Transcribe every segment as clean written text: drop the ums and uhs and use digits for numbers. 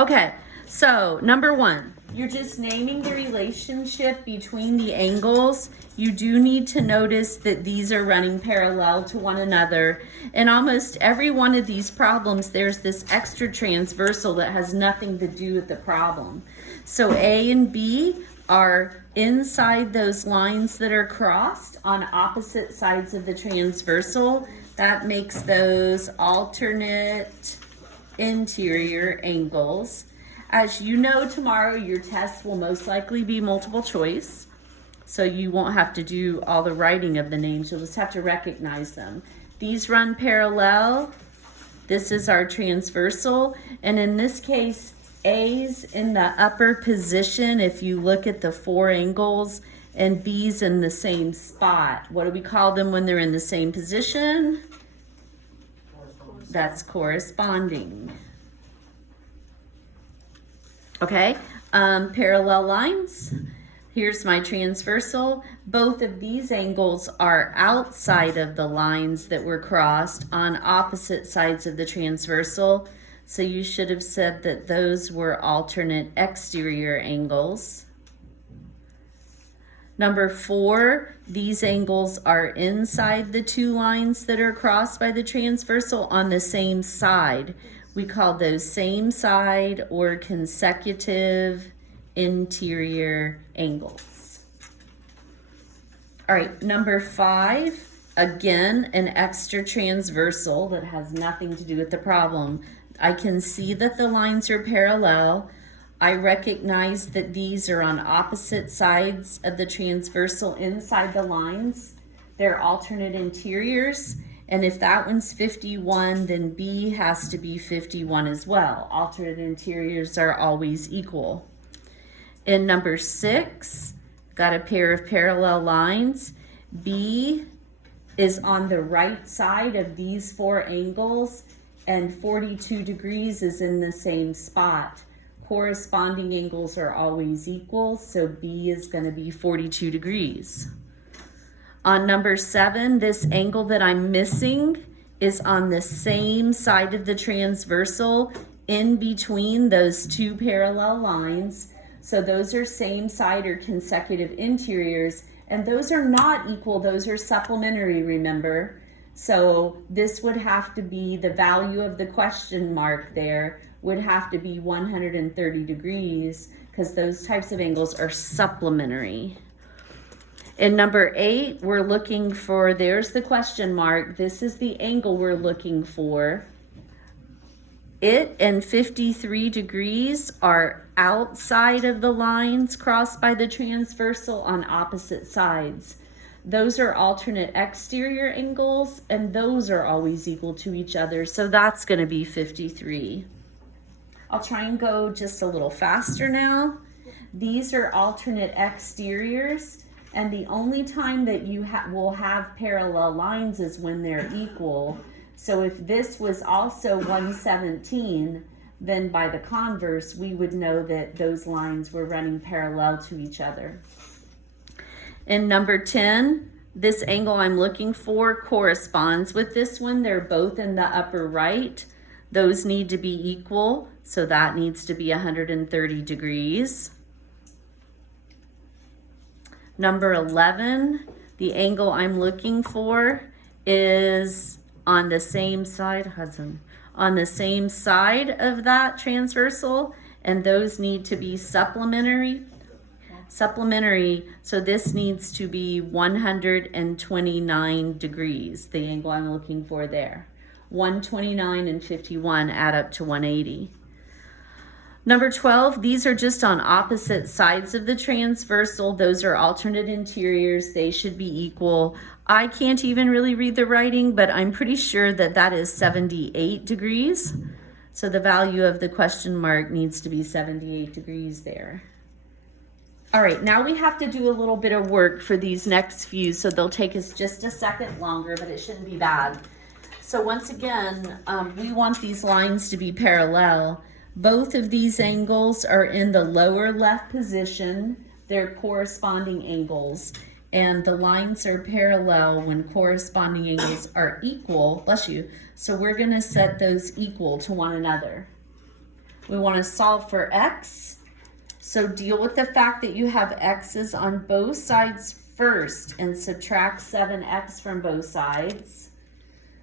Okay, so number one, you're just naming the relationship between the angles. You do need to notice that these are running parallel to one another. In almost every one of these problems, there's this extra transversal that has nothing to do with the problem. So A and B are inside those lines that are crossed on opposite sides of the transversal. That makes those alternate interior angles. As you know, tomorrow your test will most likely be multiple choice, so you won't have to do all the writing of the names. You'll just have to recognize them. These run parallel. This is our transversal, and in this case, A's in the upper position if you look at the four angles, and B's in the same spot. What do we call them when they're in the same position? That's corresponding. Okay, parallel lines. Here's my transversal. Both of these angles are outside of the lines that were crossed on opposite sides of the transversal. So you should have said that those were alternate exterior angles. Number 4, these angles are inside the two lines that are crossed by the transversal on the same side. We call those same side or consecutive interior angles. All right, number 5, again, an extra transversal that has nothing to do with the problem. I can see that the lines are parallel. I recognize that these are on opposite sides of the transversal inside the lines. They're alternate interiors. And if that one's 51, then B has to be 51 as well. Alternate interiors are always equal. In number 6, got a pair of parallel lines. B is on the right side of these 4 angles, and 42 degrees is in the same spot. Corresponding angles are always equal, so B is going to be 42 degrees. On number 7, this angle that I'm missing is on the same side of the transversal in between those 2 parallel lines. So those are same side or consecutive interiors, and those are not equal, those are supplementary, remember? So this would have to be the value of the question mark there would have to be 130 degrees because those types of angles are supplementary. In number 8, we're looking for, there's the question mark. This is the angle we're looking for. It and 53 degrees are outside of the lines crossed by the transversal on opposite sides. Those are alternate exterior angles, and those are always equal to each other, so that's going to be 53. I'll try and go just a little faster now. These are alternate exteriors, and the only time that you will have parallel lines is when they're equal. So if this was also 117, then by the converse, we would know that those lines were running parallel to each other. In number 10, this angle I'm looking for corresponds with this one. They're both in the upper right. Those need to be equal, so that needs to be 130 degrees. Number 11, the angle I'm looking for is on the same side, Hudson, on the same side of that transversal, and those need to be supplementary, so this needs to be 129 degrees, the angle I'm looking for there. 129 and 51 add up to 180. Number 12, these are just on opposite sides of the transversal. Those are alternate interiors. They should be equal. I can't even really read the writing, but I'm pretty sure that that is 78 degrees. So the value of the question mark needs to be 78 degrees there. All right, now we have to do a little bit of work for these next few, so they'll take us just a second longer, but it shouldn't be bad. So once again, we want these lines to be parallel. Both of these angles are in the lower left position. They're corresponding angles, and the lines are parallel when corresponding angles are equal. Bless you. So we're going to set those equal to one another. We want to solve for x. So deal with the fact that you have x's on both sides first and subtract 7x from both sides.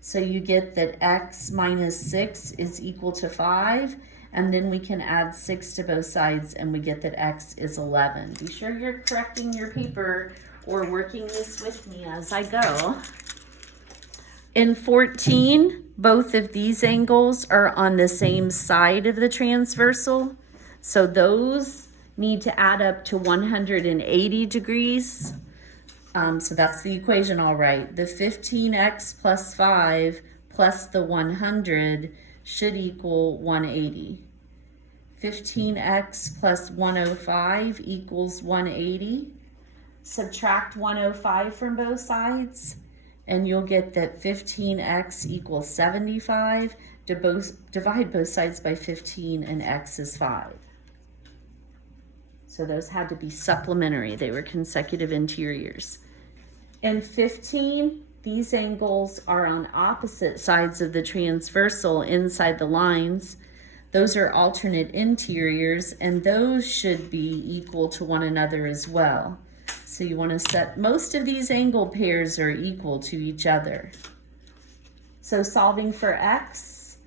So you get that x minus 6 is equal to 5. And then we can add 6 to both sides and we get that x is 11. Be sure you're correcting your paper or working this with me as I go. In 14, both of these angles are on the same side of the transversal. So those need to add up to 180 degrees. So that's the equation, all right. The 15x plus 5 plus the 100 should equal 180. 15x plus 105 equals 180. Subtract 105 from both sides, and you'll get that 15x equals 75. Divide both sides by 15, and x is 5. So those had to be supplementary. They were consecutive interiors. In 15, these angles are on opposite sides of the transversal inside the lines. Those are alternate interiors, and those should be equal to one another as well. So you want to set, most of these angle pairs are equal to each other. So solving for x,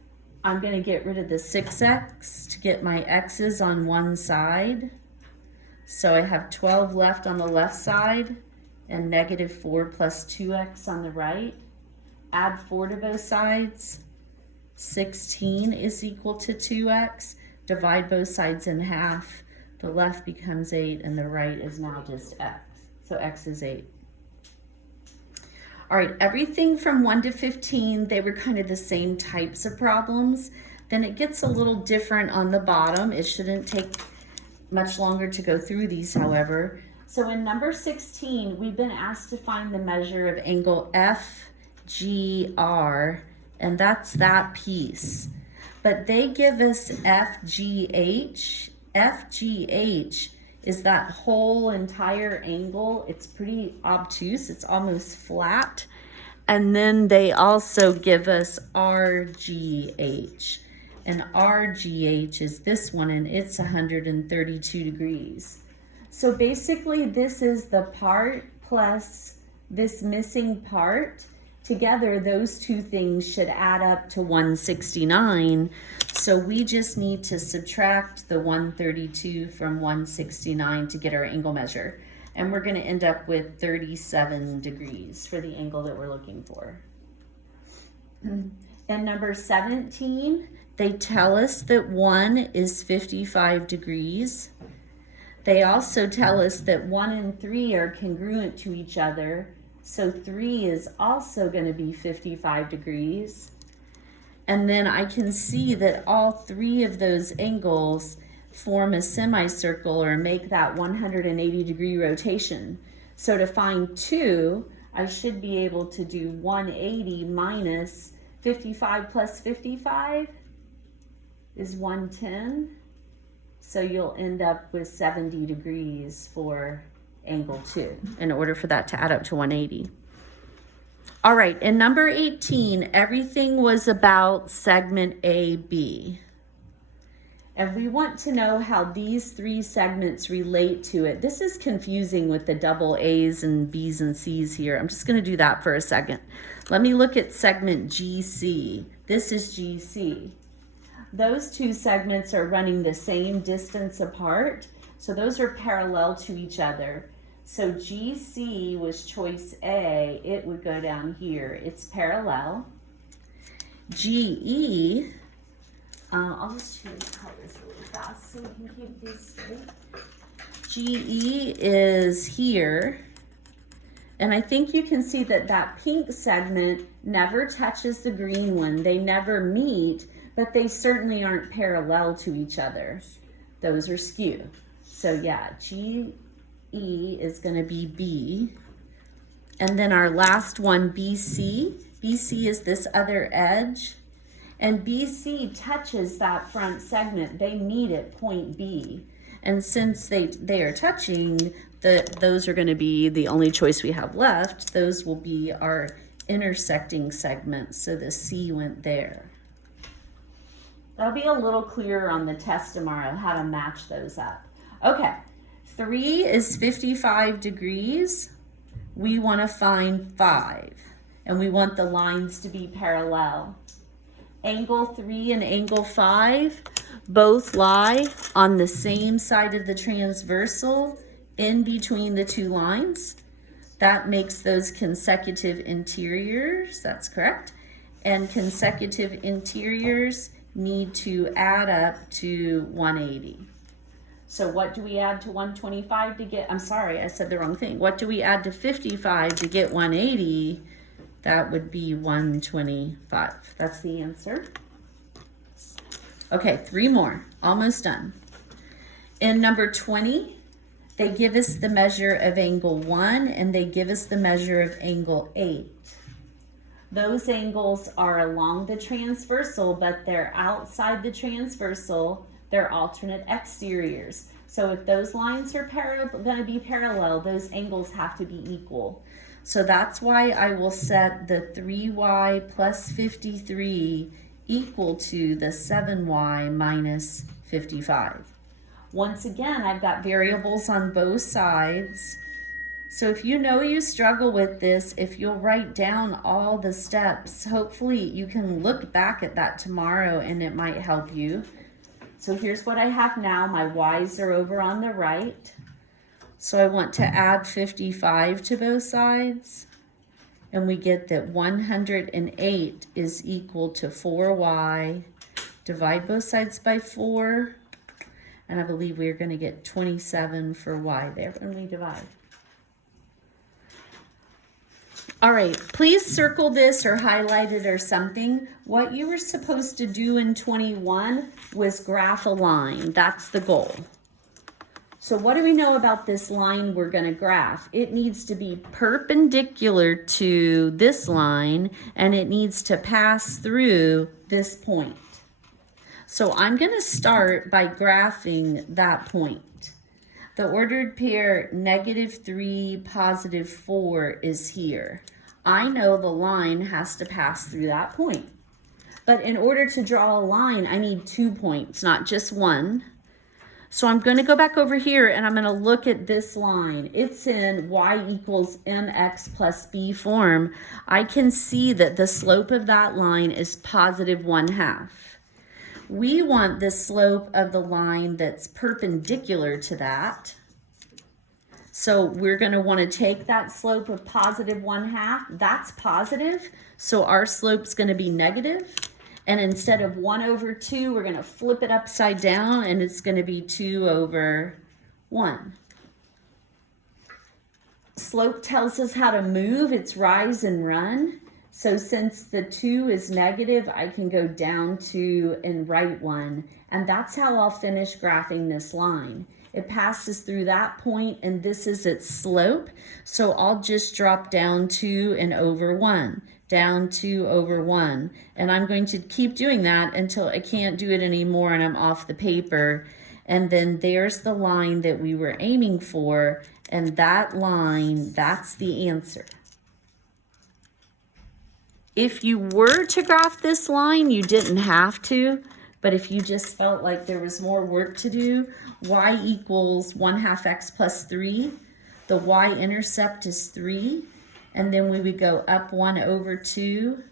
I'm going to get rid of the 6x to get my x's on one side. So I have 12 left on the left side and negative 4 plus 2x on the right. Add 4 to both sides. 16 is equal to 2x. Divide both sides in half. The left becomes 8 and the right is now just x. So x is 8. All right, everything from 1 to 15, they were kind of the same types of problems. Then it gets a little different on the bottom. It shouldn't take much longer to go through these, however. So in number 16, we've been asked to find the measure of angle FGR, and that's that piece. But they give us FGH. FGH is that whole entire angle. It's pretty obtuse. It's almost flat. And then they also give us RGH. And RGH is this one, and it's 132 degrees. So basically, this is the part plus this missing part. Together, those two things should add up to 169. So we just need to subtract the 132 from 169 to get our angle measure. And we're going to end up with 37 degrees for the angle that we're looking for. And number 17, they tell us that 1 is 55 degrees. They also tell us that 1 and 3 are congruent to each other. So 3 is also going to be 55 degrees. And then I can see that all 3 of those angles form a semicircle or make that 180 degree rotation. So to find 2, I should be able to do 180 minus 55 plus 55 is 110. So you'll end up with 70 degrees for angle 2 in order for that to add up to 180. All right, in number 18, everything was about segment AB. And we want to know how these 3 segments relate to it. This is confusing with the double A's and B's and C's here. I'm just going to do that for a second. Let me look at segment GC. This is GC. Those 2 segments are running the same distance apart, so those are parallel to each other. So GC was choice A, it would go down here. It's parallel. GE, I'll just change colors really fast so we can keep these straight. GE is here. And I think you can see that that pink segment never touches the green one. They never meet, but they certainly aren't parallel to each other. Those are skew. So yeah, GE is going to be B. And then our last one, BC. BC is this other edge. And BC touches that front segment. They meet at point B. And since they are touching, those are going to be the only choice we have left. Those will be our intersecting segments. So the C went there. That'll be a little clearer on the test tomorrow, how to match those up. Okay, 3 is 55 degrees. We want to find 5, and we want the lines to be parallel. Angle 3 and angle 5 both lie on the same side of the transversal in between the two lines. That makes those consecutive interiors, that's correct. And consecutive interiors need to add up to 180. So what do we add to 125 to get, I'm sorry, I said the wrong thing. What do we add to 55 to get 180? That would be 125. That's the answer. Okay, 3 more, almost done. In number 20, they give us the measure of angle 1 and they give us the measure of angle 8. Those angles are along the transversal, but they're outside the transversal. They're alternate exteriors. So if those lines are going to be parallel, those angles have to be equal. So that's why I will set the 3y plus 53 equal to the 7y minus 55. Once again, I've got variables on both sides. So if you know you struggle with this, if you'll write down all the steps, hopefully you can look back at that tomorrow and it might help you. So here's what I have now. My y's are over on the right. So I want to add 55 to both sides. And we get that 108 is equal to 4y. Divide both sides by 4. And I believe we're going to get 27 for y there when we divide. All right, please circle this or highlight it or something. What you were supposed to do in 21 was graph a line. That's the goal. So what do we know about this line we're going to graph? It needs to be perpendicular to this line, and it needs to pass through this point. So I'm going to start by graphing that point. The ordered pair -3, +4 is here. I know the line has to pass through that point. But in order to draw a line, I need 2 points, not just one. So I'm going to go back over here and I'm going to look at this line. It's in y equals mx plus b form. I can see that the slope of that line is +1/2. We want the slope of the line that's perpendicular to that. So we're going to want to take that slope of +1/2. That's positive. So our slope's going to be negative. And instead of 1/2, we're going to flip it upside down and it's going to be 2/1. Slope tells us how to move. It's rise and run. So since the 2 is negative, I can go down 2 and right 1. And that's how I'll finish graphing this line. It passes through that point and this is its slope. So I'll just drop down 2 and over 1. Down 2 over 1. And I'm going to keep doing that until I can't do it anymore and I'm off the paper. And then there's the line that we were aiming for. And that line, that's the answer. If you were to graph this line, you didn't have to, but if you just felt like there was more work to do, y equals 1/2 x plus 3. The y-intercept is 3, and then we would go up 1/2.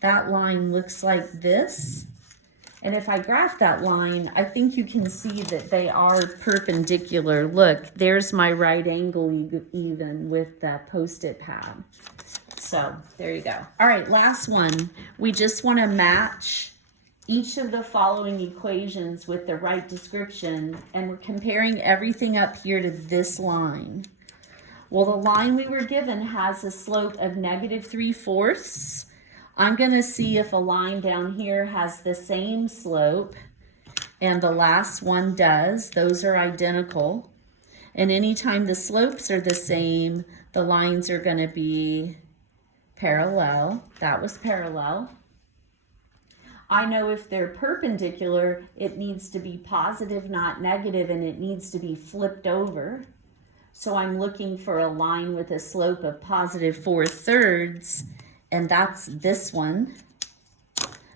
That line looks like this. And if I graph that line, I think you can see that they are perpendicular. Look, there's my right angle even with that Post-it pad. So there you go. All right, last one. We just want to match each of the following equations with the right description, and we're comparing everything up here to this line. Well, the line we were given has a slope of -3/4. I'm going to see if a line down here has the same slope, and the last one does. Those are identical. And anytime the slopes are the same, the lines are going to be parallel. That was parallel. I know if they're perpendicular, it needs to be positive, not negative, and it needs to be flipped over. So I'm looking for a line with a slope of +4/3, and that's this one.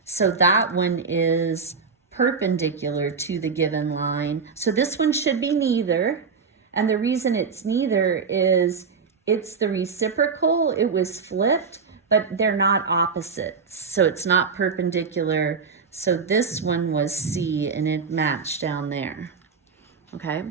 So that one is perpendicular to the given line. So this one should be neither. And the reason it's neither is it's the reciprocal. It was flipped, but they're not opposites. So it's not perpendicular. So this one was C and it matched down there. Okay.